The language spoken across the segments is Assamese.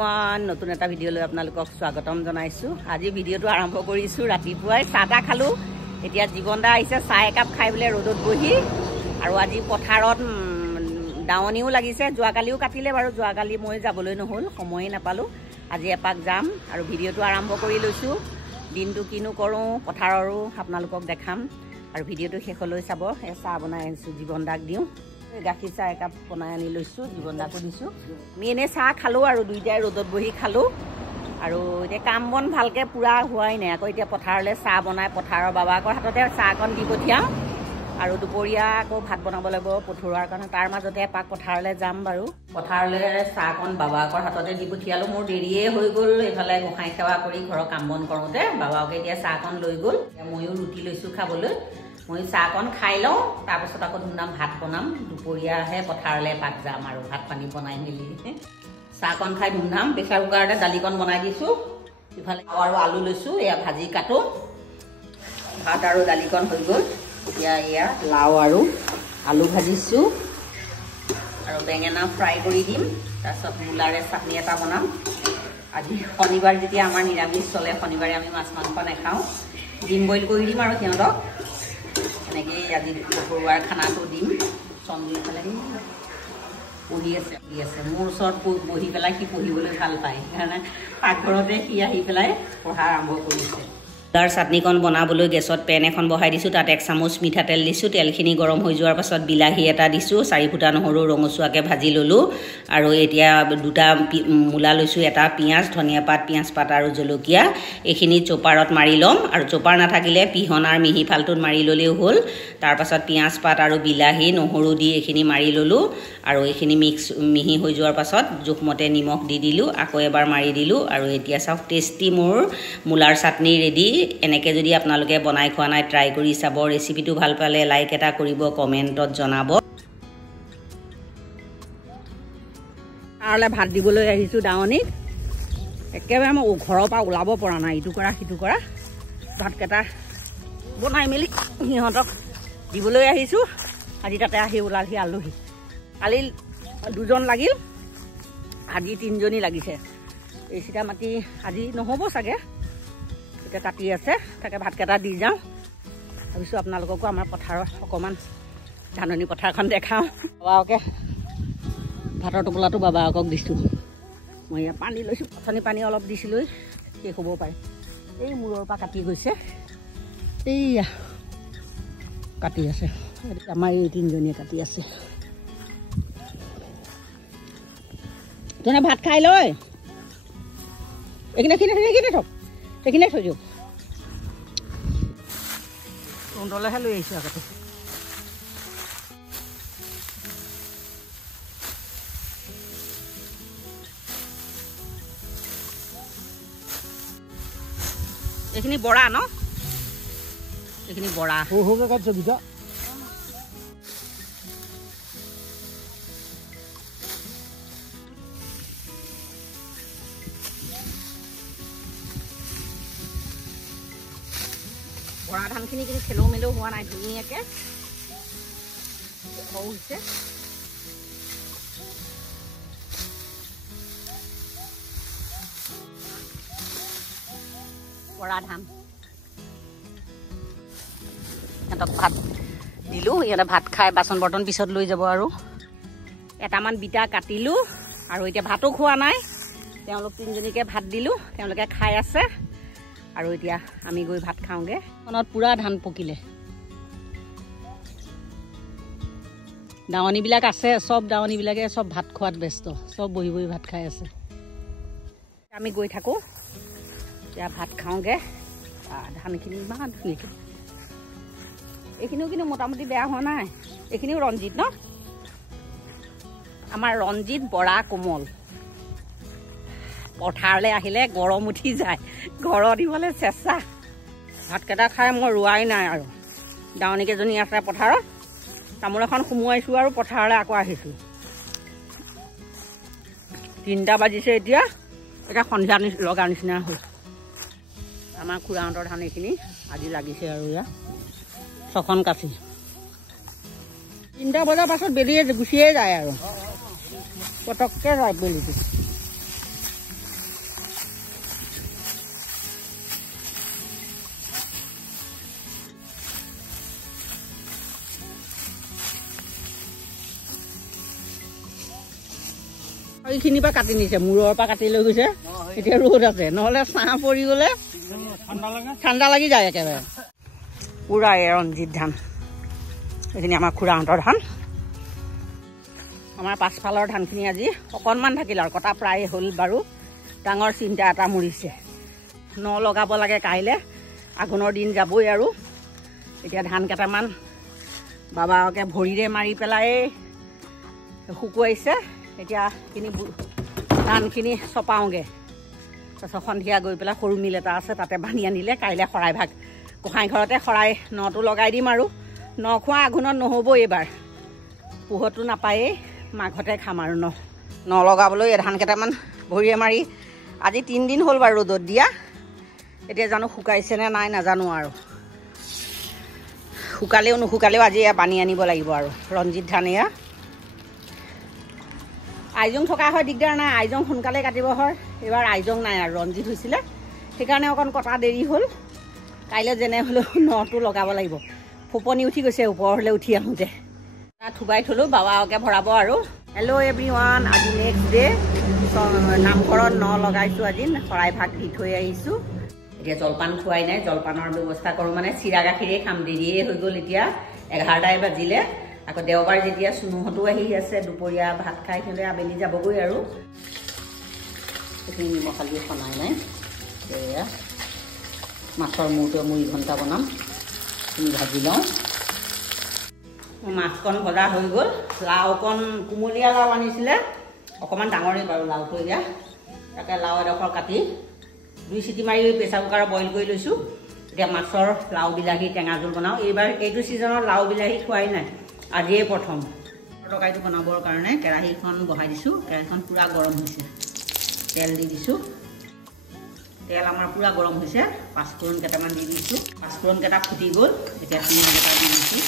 एवरीवन नतुन एटा भिडिओ লৈ আপোনালোকক স্বাগতম জনাইছো। আজি ভিডিওটো আৰম্ভ কৰিছো ৰাতিপুৱাই চাটা খালো। এতিয়া জীৱনদা আহিছে চাহ একাপ খাই বলে ৰ'দত বহি আৰু আজি পথাৰত ডাৱনিও লাগিছে। যোৱাকালিও কাটিলে বাৰু, যোৱাকালি মই যাবলৈ নহল, সময় নাপালো। আজি এপাক যাম আৰু ভিডিওটো আৰম্ভ কৰি লৈছো। দিনটো কিনো কৰো পথাৰৰো আপোনালোকক দেখাম আৰু ভিডিওটো শেষলৈ চাব। এই চাহ বনাই আনিছো, জীৱনদাক দিওঁ। গাখীৰ চাহ একাপ বনাই আনি লৈছো, জীৱনদাকো দিছো। আমি এনে চাহ খালো আৰু দুইটাই ৰ'দত বহি খালো আৰু এতিয়া কাম বন ভালকে পুৰা হোৱাই নাই। আকৌ এতিয়া পথাৰলৈ চাহ বনাই পথাৰৰ বাবাকৰ হাততে চাহকণ দি পঠিয়াম আৰু দুপৰীয়া আকৌ ভাত বনাব লাগিব পঠোৱাৰ কাৰণে। তাৰ মাজতে এপাক পথাৰলৈ যাম বাৰু। পথাৰলৈ চাহকণ বাবাকৰ হাততে দি পঠিয়ালো। মোৰ দেৰিয়ে হৈ গ'ল এইফালে গোসাঁই সেৱা কৰি ঘৰৰ কাম বন কৰোঁতে। বাবাকে এতিয়া চাহকণ লৈ গ'ল, ময়ো ৰুটি লৈছো খাবলৈ। মই চাহকণ খাই লওঁ, তাৰপিছত আকৌ ধুমধাম ভাত বনাম। দুপৰীয়াহে পথাৰলৈ এপাক যাম আৰু ভাত পানী বনাই মেলি চাহকণ খাই ধুমধাম। প্ৰেছাৰ কুকাৰতে দালিকণ বনাই দিছোঁ। ইফালে আৰু আলু লৈছোঁ, এয়া ভাজি কাটো। ভাত আৰু দালিকণ হৈ গ'ল। এতিয়া এয়া লাও আৰু আলু ভাজিছোঁ আৰু বেঙেনা ফ্ৰাই কৰি দিম। তাৰপিছত মূলাৰে চাটনি এটা বনাম। আজি শনিবাৰ যেতিয়া আমাৰ নিৰামিষ চলে, শনিবাৰে আমি মাছ মাংস নাখাওঁ। ডিম বইল কৰি দিম আৰু সিহঁতক এনেকেই আজি ঘৰুৱাৰ খানাটো দিম। চন্দুৰি পেলাই পঢ়ি আছে মোৰ ওচৰত বহি পেলাই সি পঢ়িবলৈ ভাল পায়, সেইকাৰণে পাকঘৰতে সি আহি পেলাই পঢ়া আৰম্ভ কৰিছে। তাৰ চাটনিকণ বনাবলৈ গেছত পেন এখন বহাই দিছোঁ। তাত 1 চামুচ মিঠাতেল দিছোঁ। তেলখিনি গৰম হৈ যোৱাৰ পাছত বিলাহী এটা দিছোঁ। 4 ফুটা নহৰু ৰঙচুৱাকৈ ভাজি ল'লোঁ আৰু এতিয়া 2টা মূলা লৈছোঁ, এটা পিঁয়াজ, ধনিয়া পাত, পিঁয়াজ পাত আৰু জলকীয়া। এইখিনি চপাৰত মাৰি ল'ম আৰু চপাৰ নাথাকিলে পিহনাৰ মিহি ফালটোত মাৰি ল'লেও হ'ল। তাৰপাছত পিঁয়াজ পাত আৰু বিলাহী নহৰু দি এইখিনি মাৰি ল'লোঁ আৰু এইখিনি মিহি হৈ যোৱাৰ পাছত জোখমতে নিমখ দি দিলোঁ, আকৌ এবাৰ মাৰি দিলোঁ আৰু এতিয়া চাওক টেষ্টি মোৰ মূলাৰ চাটনি ৰেডি। এনেকৈ যদি আপোনালোকে বনাই খোৱা নাই ট্ৰাই কৰি চাব। ৰেচিপিটো ভাল পালে লাইক এটা কৰিব, কমেণ্টত জনাব। তাৰলৈ ভাত দিবলৈ আহিছোঁ দাৱনীক। একেবাৰে মই ঘৰৰ পৰা ওলাব পৰা নাই, ইটো কৰা সিটো কৰা। ভাতকেইটা বনাই মেলি সিহঁতক দিবলৈ আহিছোঁ। আজি তাতে আহি ওলালহি আলহী। কালি 2জন লাগিল, আজি 3জনী লাগিছে। এই চিটা মাটি আজি নহ'ব চাগে, এতিয়া কাটি আছে। তাকে ভাতকেইটা দি যাওঁ ভাবিছোঁ। আপোনালোককো আমাৰ পথাৰত অকণমান ধাননি পথাৰখন দেখাওঁ। বাবাকে ভাতৰ টোপোলাটো বাবাকক দিছোঁ। মই ইয়াত পানী লৈছোঁ। অথনি পানী অলপ দিছিলোঁ, শেষ হ'ব পাৰে। এই মূৰৰ পৰা কাটি গৈছে, এইয়া কাটি আছে। আমাৰ এই 3জনীয়ে কাটি আছে। তেনে ভাত খাই লৈ এইখিনি থওক, এইখিনিয়ে থৈ দিয়ক। তহঁতলৈহে লৈ আহিছোঁ আগতে। এইখিনি বৰা ন, এইখিনি বৰা কাটছে দুটা। বৰা ধানখিনি কিন্তু খেলো মেলেও হোৱা নাই, ধুনীয়াকৈ হৈছে। বৰা ধান সিহঁতক ভাত দিলোঁ। সিহঁতে ভাত খাই বাচন বৰ্তন পিছত লৈ যাব আৰু এটামান বিটা কাটিলোঁ আৰু এতিয়া ভাতো খোৱা নাই। তেওঁলোক 3জনীকে ভাত দিলোঁ, তেওঁলোকে খাই আছে আৰু এতিয়া আমি গৈ ভাত খাওঁগৈ। খনত পূৰা ধান পকিলে, দাৱনীবিলাক আছে, চব দাৱনীবিলাকে চব ভাত খোৱাত ব্যস্ত, চব বহি বহি ভাত খাই আছে। আমি গৈ থাকোঁ, এতিয়া ভাত খাওঁগৈ। ধানখিনি ইমান ধুনীয়াকৈ, এইখিনিও কিন্তু মোটামুটি বেয়া হোৱা নাই। এইখিনিও ৰঞ্জিত ন, আমাৰ ৰঞ্জিত, বৰা, কোমল। পথাৰলৈ আহিলে গৰম উঠি যায়, ঘৰত দিবলৈ চেঁচা। ভাতকেইটা খাই মই ৰোৱাই নাই আৰু। দাৱনীকেইজনী আছে পথাৰত, তামোল এখন সোমোৱাইছোঁ আৰু পথাৰলৈ আকৌ আহিছোঁ। 3টা বাজিছে এতিয়া সন্ধিয়া লগা নিচিনা হ'ল। আমাৰ খুৰাহঁতৰ ধান এইখিনি আজি লাগিছে আৰু এয়া 6খন কাঠি। 3টা বজাৰ পাছত বেলিয়ে গুচিয়ে যায় আৰু পটককৈ যায় বেলিটো। এইখিনিৰ পৰা কাটি নিছে মূৰৰ পৰা কাটি লৈ গৈছে এতিয়া ৰ'দ আছে নহ'লে ছাঁ পৰি গ'লে ঠাণ্ডা লাগি যায় একেবাৰে পুৰা ৰঞ্জিত ধান এইখিনি আমাৰ খুৰাহঁতৰ ধান আমাৰ পাছফালৰ ধানখিনি আজি অকণমান থাকিল আৰু কটা প্ৰায় হ'ল বাৰু ডাঙৰ চিন্তা এটা মৰিছে লগাব লাগে কাইলৈ আঘোণৰ দিন যাবই আৰু এতিয়া ধান কেইটামান বাবাকে ভৰিৰে মাৰি পেলাই শুকুৱাইছে এতিয়া ধানখিনি চপাওঁগৈ তাৰপিছত সন্ধিয়া গৈ পেলাই সৰু মিল এটা আছে তাতে বান্ধি আনিলে কাইলৈ শৰাই ভাগ গোসাঁই ঘৰতে শৰাই নটো লগাই দিম আৰু খোৱা আঘোণত নহ'ব এইবাৰ পোহৰটো নাপায়েই মাঘতে খাম আৰু লগাবলৈ ধান কেইটামান ভৰিৰে মাৰি আজি 3 দিন হ'ল বাৰু ৰ'দত দিয়া এতিয়া জানো শুকাইছেনে নাই নাজানো আৰু শুকালেও নুশুকালেও আজি পানী আনিব লাগিব আৰু ৰঞ্জিত ধান এয়া আইজং থকা হয় দিগদাৰ নাই আইজং সোনকালে কাটিব হয় এইবাৰ আইজং নাই আৰু ৰঞ্জিত হৈছিলে সেইকাৰণে অকণ কটা দেৰি হ'ল কাইলৈ যেনে হ'লেও নটো লগাব লাগিব ফুপনি উঠি গৈছে ওপৰলৈ উঠি আহোঁতে তাত থুবাই থ'লোঁ বাবাকে ভৰাব আৰু হেল্ল' এভৰিৱান আজি নেক্সট ডে নামঘৰত লগাইছোঁ আজি শৰাই ভাগ দি থৈ আহিছোঁ এতিয়া জলপান খোৱাই নাই জলপানৰ ব্যৱস্থা কৰোঁ মানে চিৰা গাখীৰেই খাম দেৰিয়ে হৈ গ'ল এতিয়া 11টাই বাজিলে আকৌ দেওবাৰ যেতিয়া চুনুহঁতো আহি আছে দুপৰীয়া ভাত খাই সিহঁতে আবেলি যাবগৈ আৰু এইখিনি নিমখ হালধি সনাই নাই এয়া মাছৰ মূৰটো মুড়ি ঘণ্টা বনাম এইখিনি ভাজি লওঁ মাছকণ ভজা হৈ গ'ল লাওকণ কোমলীয়া লাও আনিছিলে অকণমান ডাঙৰেই বাৰু লাওটো এতিয়া তাকে লাও এডোখৰ কাটি 2 চিটি মাৰি প্ৰেছাৰ কুকাৰত বইল কৰি লৈছোঁ এতিয়া মাছৰ লাও বিলাহী টেঙা জোল বনাওঁ এইবাৰ এইটো ছিজনত লাও বিলাহী খোৱাই নাই আজিয়ে প্ৰথম তৰকাৰীটো বনাবৰ কাৰণে কেৰাহীখন বহাই দিছোঁ কেৰাহীখন পূৰা গৰম হৈছে তেল দি দিছোঁ তেল আমাৰ পূৰা গৰম হৈছে পাঁচফোৰণ কেইটামান দি দিছোঁ পাঁচফোৰণকেইটা ফুটি গ'ল এতিয়া পিঁয়াজকেইটা দি দিছোঁ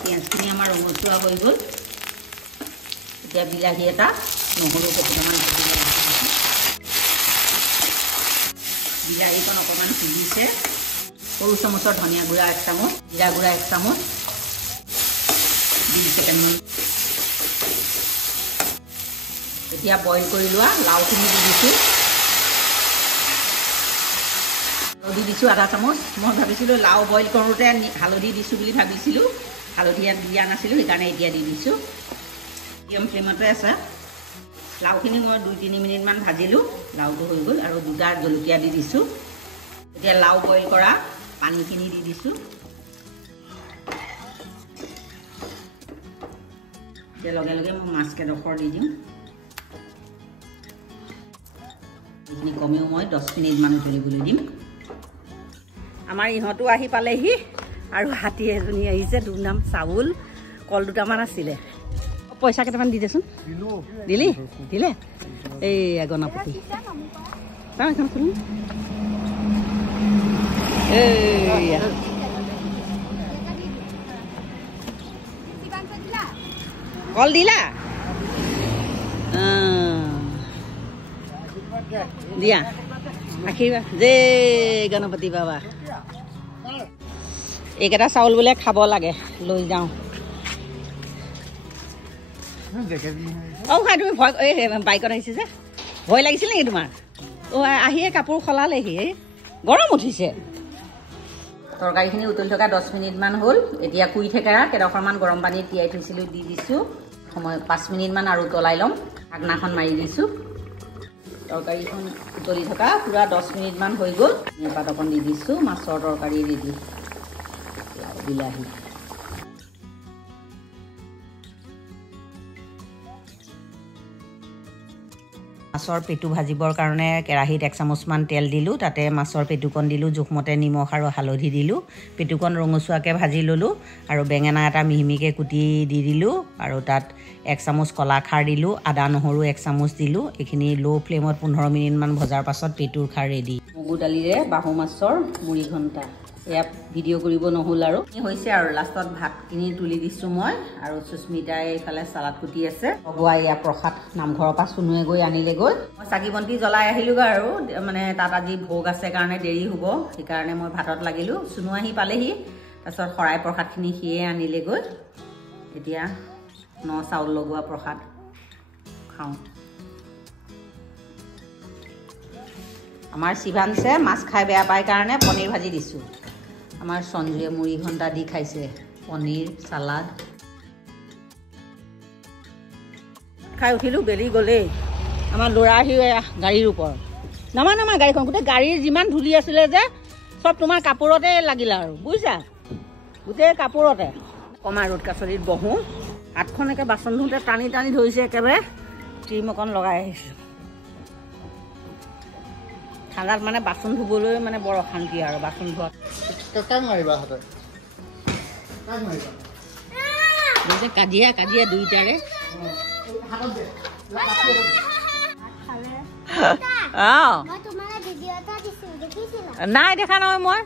পিঁয়াজখিনি আমাৰ ৰঙচুৱা হৈ গ'ল এতিয়া বিলাহী এটা নহৰু কেইটামান বিলাহীখন অকণমান সিজিছে সৰু চামুচৰ ধনিয়া গুড়া 1 চামুচ জিৰা গুড়া 1 চামুচ 2 ছেকেণ্ডমান এতিয়া বইল কৰি লোৱা লাওখিনি দি দিছোঁ হালধি দিছোঁ 1/2 চামুচ মই ভাবিছিলোঁ লাও বইল কৰোঁতে হালধি দিছোঁ বুলি ভাবিছিলোঁ হালধি দিয়া নাছিলোঁ সেইকাৰণে এতিয়া দি দিছোঁ মিডিয়াম ফ্লেমতে আছে লাওখিনি মই 2-3 মিনিটমান ভাজিলোঁ লাওটো হৈ গ'ল আৰু 2টা জলকীয়া দি দিছোঁ এতিয়া লাও বইল কৰা পানীখিনি দি দিছোঁ এতিয়া লগে লগে মই মাছকেইডোখৰ দি দিওঁ এইখিনি কমেও মই 10 মিনিটমান উতলিবলৈ দিম আমাৰ ইহঁতো আহি পালেহি আৰু হাতী এজনী আহিছে দুনাম চাউল কল 2টামান আছিলে পইচা কেইটামান দি দেচোন দিলে এই গণপতি এখন খুলি কল দিলা দিয়া আশীৰ্বাদ জে গণপতি বাবা এইকেইটা চাউল বোলে খাব লাগে লৈ যাওঁ খাই তুমি ভয় এই বাইকত আহিছে যে ভয় লাগিছিল নেকি তোমাৰ আহিয়ে কাপোৰ সলালেহি গৰম উঠিছে তৰকাৰীখিনি উতলি থকা 10 মিনিটমান হ'ল এতিয়া কুই থেকেৰা কেইডোখৰমান গৰম পানীত তিয়াই থৈছিলোঁ দি দিছোঁ সময় 5 মিনিটমান আৰু উতলাই ল'ম ঢাকনাখন মাৰি দিছোঁ তৰকাৰীখন উতলি থকা পূৰা 10 মিনিটমান হৈ গ'ল পাত অকণ দি দিছোঁ মাছৰ তৰকাৰী ৰেডি বিলাহী মাছৰ পেটু ভাজিবৰ কাৰণে কেৰাহীত 1 চামুচমান তেল দিলোঁ তাতে মাছৰ পেটুকণ দিলোঁ জোখমতে নিমখ আৰু হালধি দিলোঁ পেটুকণ ৰঙচুৱাকৈ ভাজি ল'লোঁ আৰু বেঙেনা এটা মিহিমিকৈ কুটি দি দিলোঁ আৰু তাত 1 চামুচ কলাখাৰ দিলোঁ আদা নহৰু 1 চামুচ দিলোঁ এইখিনি ল' ফ্লেমত 15 মিনিটমান ভজাৰ পাছত পেটুৰ খাৰ ৰেডি মগু দালিৰে বাহু মাছৰ মুড়ি ঘণ্টা এয়া ভিডিঅ' কৰিব নহ'ল আৰু হৈছে আৰু লাষ্টত ভাতখিনি তুলি দিছোঁ মই আৰু সুস্মিতাই এইফালে চালাড কুটি আছে ভগৱাই এয়া প্ৰসাদ নামঘৰৰ পৰা চুনুৱে গৈ আনিলেগৈ মই চাকি বন্তি জ্বলাই আহিলোগৈ আৰু মানে তাত আজি ভোগ আছে কাৰণে দেৰি হ'ব সেইকাৰণে মই ভাতত লাগিলোঁ চুনু আহি পালেহি তাৰপিছত শৰাই প্ৰসাদখিনি সিয়ে আনিলেগৈ এতিয়া ন চাউল লগোৱা প্ৰসাদ খাওঁ। আমাৰ শিৱাংশে মাছ খাই বেয়া পায় কাৰণে পনীৰ ভাজি দিছোঁ। আমাৰ সঞ্জুৱে মুড়ি ঘণ্টা দি খাইছে, পনীৰ চালাড খাই উঠিলোঁ। বেলি গ'লেই আমাৰ ল'ৰা আহি গাড়ীৰ ওপৰত নামা গাড়ীখন গোটেই গাড়ীৰ যিমান ধূলি আছিলে যে চব তোমাৰ কাপোৰতে লাগিলে আৰু বুজিছা, গোটেই কাপোৰতে। কমা ৰ'দ কাছলিত বহোঁ, হাতখন একে বাচন ধোওঁতে টানি টানি ধৰিছে, একেবাৰে ক্ৰীম অকণ লগাই আহিছোঁ। ঠাণ্ডাত মানে বাচন ধুবলৈ মানে বৰ অশান্তি আৰু বাচন ধোৱাত। কাজিয়া দুইটাৰে। নাই দেখা নহয় মই।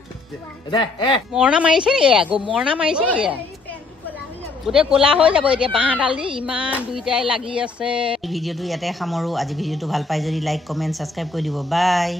মৰণা মাৰিছে নেকি? আকৌ মৰণা মাৰিছে নেকি? গোটেই ক'লা হৈ যাব এতিয়া বাঁহডাল দি, ইমান দুইটাই লাগি আছে। ভিডিঅ'টো ইয়াতে সামৰোঁ। আজি ভিডিঅ'টো ভাল পাই যদি লাইক কমেণ্ট ছাবস্ক্ৰাইব কৰি দিব। বাই।